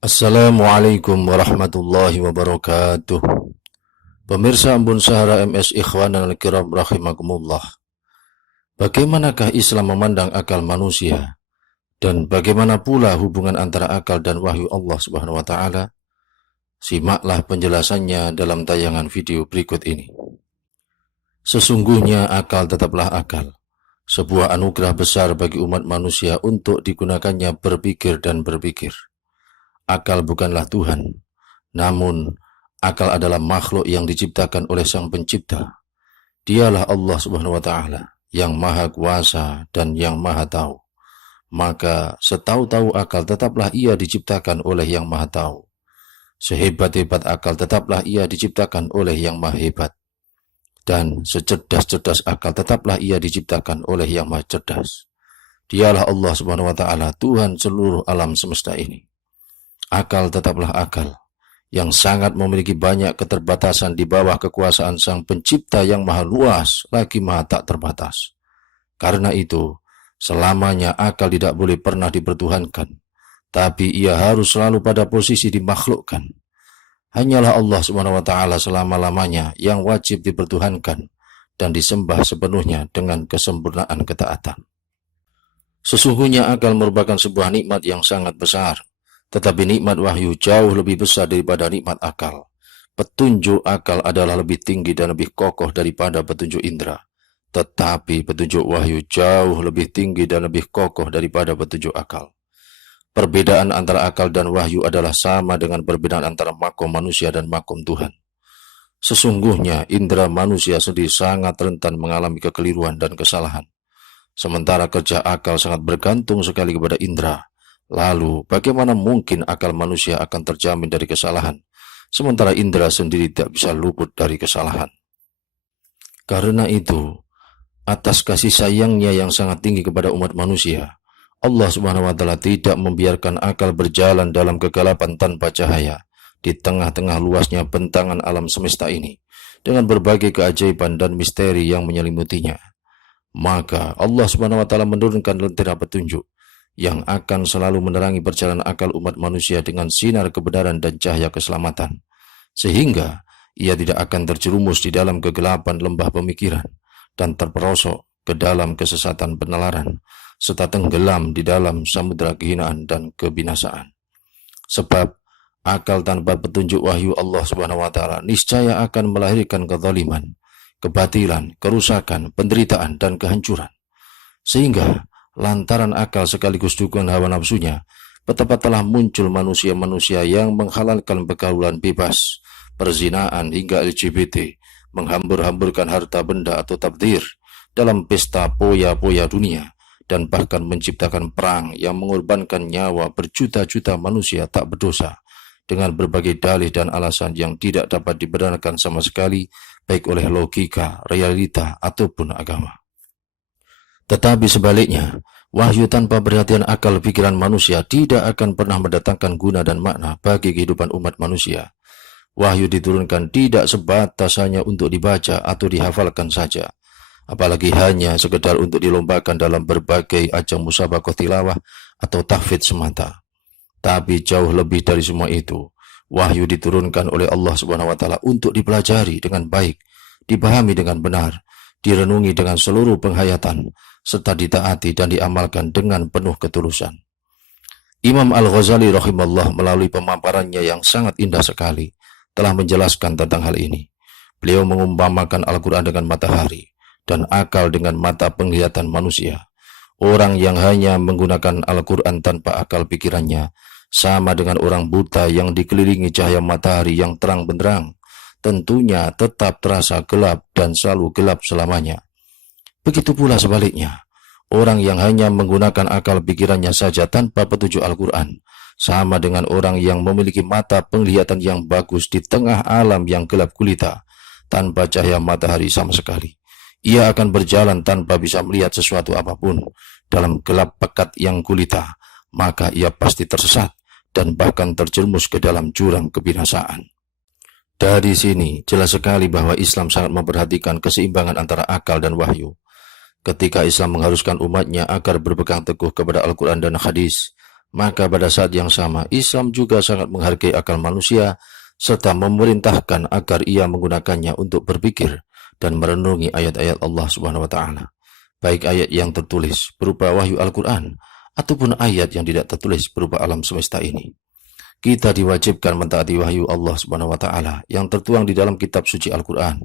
Assalamualaikum warahmatullahi wabarakatuh. Pemirsa Embun Sahara MS Ikhwanan Al-Kiram rahimakumullah. Bagaimanakah Islam memandang akal manusia? Dan bagaimana pula hubungan antara akal dan wahyu Allah Subhanahu wa taala? Simaklah penjelasannya dalam tayangan video berikut ini. Sesungguhnya akal tetaplah akal, sebuah anugerah besar bagi umat manusia untuk digunakannya berpikir dan berpikir. Akal bukanlah Tuhan, namun akal adalah makhluk yang diciptakan oleh Sang Pencipta. Dialah Allah Subhanahu wa taala yang Maha Kuasa dan yang Maha Tahu. Maka setahu-tahu akal tetaplah ia diciptakan oleh yang Maha Tahu. Sehebat-hebat akal tetaplah ia diciptakan oleh yang Maha Hebat. Dan secerdas-cerdas akal tetaplah ia diciptakan oleh yang Maha Cerdas. Dialah Allah Subhanahu wa taala, Tuhan seluruh alam semesta ini. Akal tetaplah akal, yang sangat memiliki banyak keterbatasan di bawah kekuasaan Sang Pencipta yang maha luas, lagi maha tak terbatas. Karena itu, selamanya akal tidak boleh pernah dipertuhankan, tapi ia harus selalu pada posisi dimakhlukkan. Hanyalah Allah Subhanahu wa taala selama-lamanya yang wajib dipertuhankan dan disembah sepenuhnya dengan kesempurnaan ketaatan. Sesungguhnya akal merupakan sebuah nikmat yang sangat besar. Tetapi nikmat wahyu jauh lebih besar daripada nikmat akal. Petunjuk akal adalah lebih tinggi dan lebih kokoh daripada petunjuk indera. Tetapi petunjuk wahyu jauh lebih tinggi dan lebih kokoh daripada petunjuk akal. Perbedaan antara akal dan wahyu adalah sama dengan perbedaan antara makom manusia dan makom Tuhan. Sesungguhnya indera manusia sendiri sangat rentan mengalami kekeliruan dan kesalahan. Sementara kerja akal sangat bergantung sekali kepada indera. Lalu, bagaimana mungkin akal manusia akan terjamin dari kesalahan, sementara indera sendiri tidak bisa luput dari kesalahan? Karena itu, atas kasih sayangnya yang sangat tinggi kepada umat manusia, Allah Subhanahu wa taala tidak membiarkan akal berjalan dalam kegelapan tanpa cahaya, di tengah-tengah luasnya bentangan alam semesta ini, dengan berbagai keajaiban dan misteri yang menyelimutinya. Maka, Allah Subhanahu wa taala menurunkan lentera petunjuk, yang akan selalu menerangi perjalanan akal umat manusia dengan sinar kebenaran dan cahaya keselamatan, sehingga ia tidak akan terjerumus di dalam kegelapan lembah pemikiran dan terperosok ke dalam kesesatan penalaran, serta tenggelam di dalam samudera kehinaan dan kebinasaan. Sebab akal tanpa petunjuk wahyu Allah Subhanahu wa taala niscaya akan melahirkan kezaliman, kebatilan, kerusakan, penderitaan dan kehancuran. Sehingga lantaran akal sekaligus dukungan hawa nafsunya, betapa telah muncul manusia-manusia yang menghalalkan pergaulan bebas, perzinaan hingga LGBT, menghambur-hamburkan harta benda atau tabdir dalam pesta poya-poya dunia, dan bahkan menciptakan perang yang mengorbankan nyawa berjuta-juta manusia tak berdosa, dengan berbagai dalih dan alasan yang tidak dapat dibenarkan sama sekali, baik oleh logika, realita, ataupun agama. Tetapi sebaliknya, wahyu tanpa perhatian akal pikiran manusia tidak akan pernah mendatangkan guna dan makna bagi kehidupan umat manusia. Wahyu diturunkan tidak sebatas hanya untuk dibaca atau dihafalkan saja, apalagi hanya sekedar untuk dilombakan dalam berbagai ajang musabaqah tilawah atau tahfidz semata. Tapi jauh lebih dari semua itu, wahyu diturunkan oleh Allah Subhanahu wa taala untuk dipelajari dengan baik, dipahami dengan benar, direnungi dengan seluruh penghayatan, serta ditaati dan diamalkan dengan penuh ketulusan. Imam Al-Ghazali rahimahullah melalui pemaparannya yang sangat indah sekali telah menjelaskan tentang hal ini. Beliau mengumpamakan Al-Quran dengan matahari dan akal dengan mata penglihatan manusia. Orang yang hanya menggunakan Al-Quran tanpa akal pikirannya sama dengan orang buta yang dikelilingi cahaya matahari yang terang benderang. Tentunya tetap terasa gelap dan selalu gelap selamanya. Begitu pula sebaliknya, orang yang hanya menggunakan akal pikirannya saja tanpa petunjuk Al-Quran, sama dengan orang yang memiliki mata penglihatan yang bagus di tengah alam yang gelap gulita, tanpa cahaya matahari sama sekali. Ia akan berjalan tanpa bisa melihat sesuatu apapun dalam gelap pekat yang gulita, maka ia pasti tersesat dan bahkan terjerumus ke dalam jurang kebinasaan. Dari sini jelas sekali bahwa Islam sangat memperhatikan keseimbangan antara akal dan wahyu. Ketika Islam mengharuskan umatnya agar berpegang teguh kepada Al-Quran dan hadis, Maka pada saat yang sama, Islam juga sangat menghargai akal manusia serta memerintahkan agar ia menggunakannya untuk berpikir dan merenungi ayat-ayat Allah Subhanahu wa taala, baik ayat yang tertulis berupa wahyu Al-Qur'an ataupun ayat yang tidak tertulis berupa alam semesta ini. Kita diwajibkan mentaati wahyu Allah Subhanahu wa taala yang tertuang di dalam kitab suci Al-Qur'an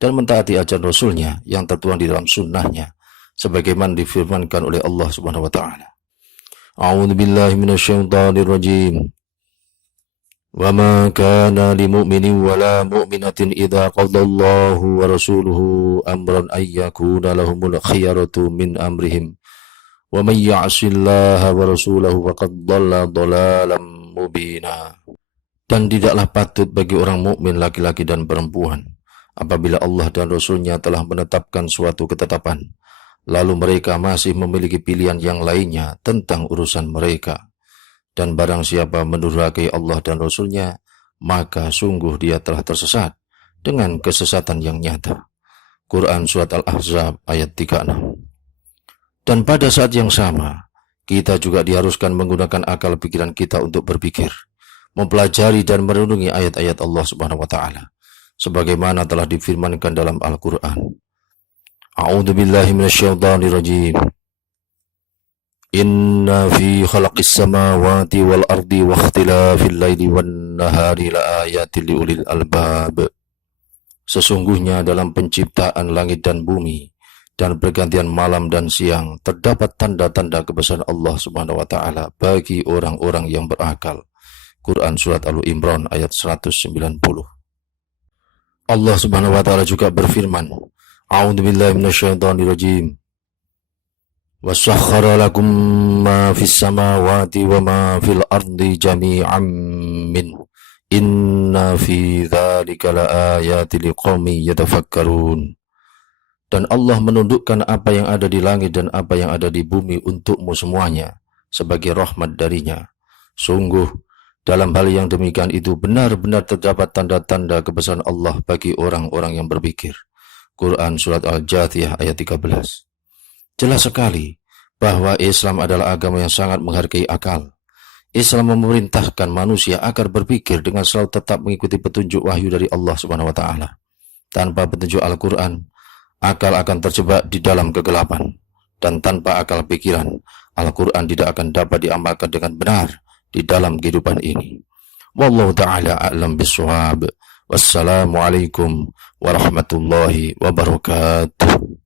dan mentaati ajaran Rasulnya yang tertuang di dalam sunnahnya sebagaimana difirmankan oleh Allah Subhanahu wa taala. A'udzu billahi minasyaitonir rajim. Wa ma kana lil mu'minin wa la mu'minatin idza qadallahu wa rasuluhu amran ay yakuna lahumul khiyaratu min amrihim. Wa may ya'sillaha wa rasulahu faqad dhalla dhalalan mubina. Dan tidaklah patut bagi orang mukmin laki-laki dan perempuan apabila Allah dan Rasulnya telah menetapkan suatu ketetapan, lalu mereka masih memiliki pilihan yang lainnya tentang urusan mereka. Dan barang siapa mendurhakai Allah dan Rasulnya, maka sungguh dia telah tersesat dengan kesesatan yang nyata. Quran Surat Al-Ahzab ayat 36. Dan pada saat yang sama, kita juga diharuskan menggunakan akal pikiran kita untuk berpikir, mempelajari dan merenungi ayat-ayat Allah Subhanahu wa taala sebagaimana telah difirmankan dalam Al-Qur'an. A'udzu billahi minasyaitonir rajim. Inna fi khalaqis samawati wal ardi wa ikhtilafil laili wan nahari laayatil liulil albab. Sesungguhnya dalam penciptaan langit dan bumi dan pergantian malam dan siang terdapat tanda-tanda kebesaran Allah Subhanahu wa taala bagi orang-orang yang berakal. Quran Surat Al-Imran ayat 190. Allah Subhanahu wa taala juga berfirman, A'udzu billahi minasyaitonir rajim. وَسَخَّرَ لَكُم مَّا فِي السَّمَاوَاتِ وَمَا فِي الْأَرْضِ جَمِيعًا مِّنْهُ إِنَّ فِي ذَلِكَ لَآيَاتٍ لِقَوْمٍ يَتَفَكَّرُونَ. Dan Allah menundukkan apa yang ada di langit dan apa yang ada di bumi untukmu semuanya sebagai rahmat darinya. Sungguh dalam hal yang demikian itu benar-benar terdapat tanda-tanda kebesaran Allah bagi orang-orang yang berpikir. Quran Surat Al-Jathiyah ayat 13. Jelas sekali bahwa Islam adalah agama yang sangat menghargai akal. Islam memerintahkan manusia agar berpikir dengan selalu tetap mengikuti petunjuk wahyu dari Allah Subhanahu wa taala. Tanpa petunjuk Al-Qur'an, akal akan terjebak di dalam kegelapan, dan tanpa akal pikiran, Al-Qur'an tidak akan dapat diamalkan dengan benar di dalam kehidupan ini. Wallahu ta'ala a'lam bishawab. Wassalamualaikum warahmatullahi wabarakatuh.